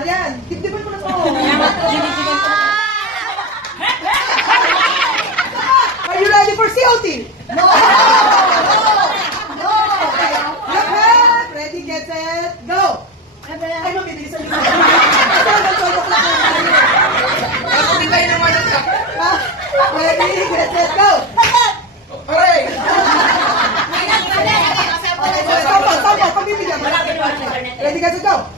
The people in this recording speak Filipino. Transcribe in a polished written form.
Ayan, dibdiban mo na to. Are you ready for COT? No! No! Okay. Look hand. Ready, get set, go! Ay, mabilisan nyo. Hindi kayo naman ang Ready, get set, go! Aray! Okay, stop, pagbibigyan. Ready, get set, go!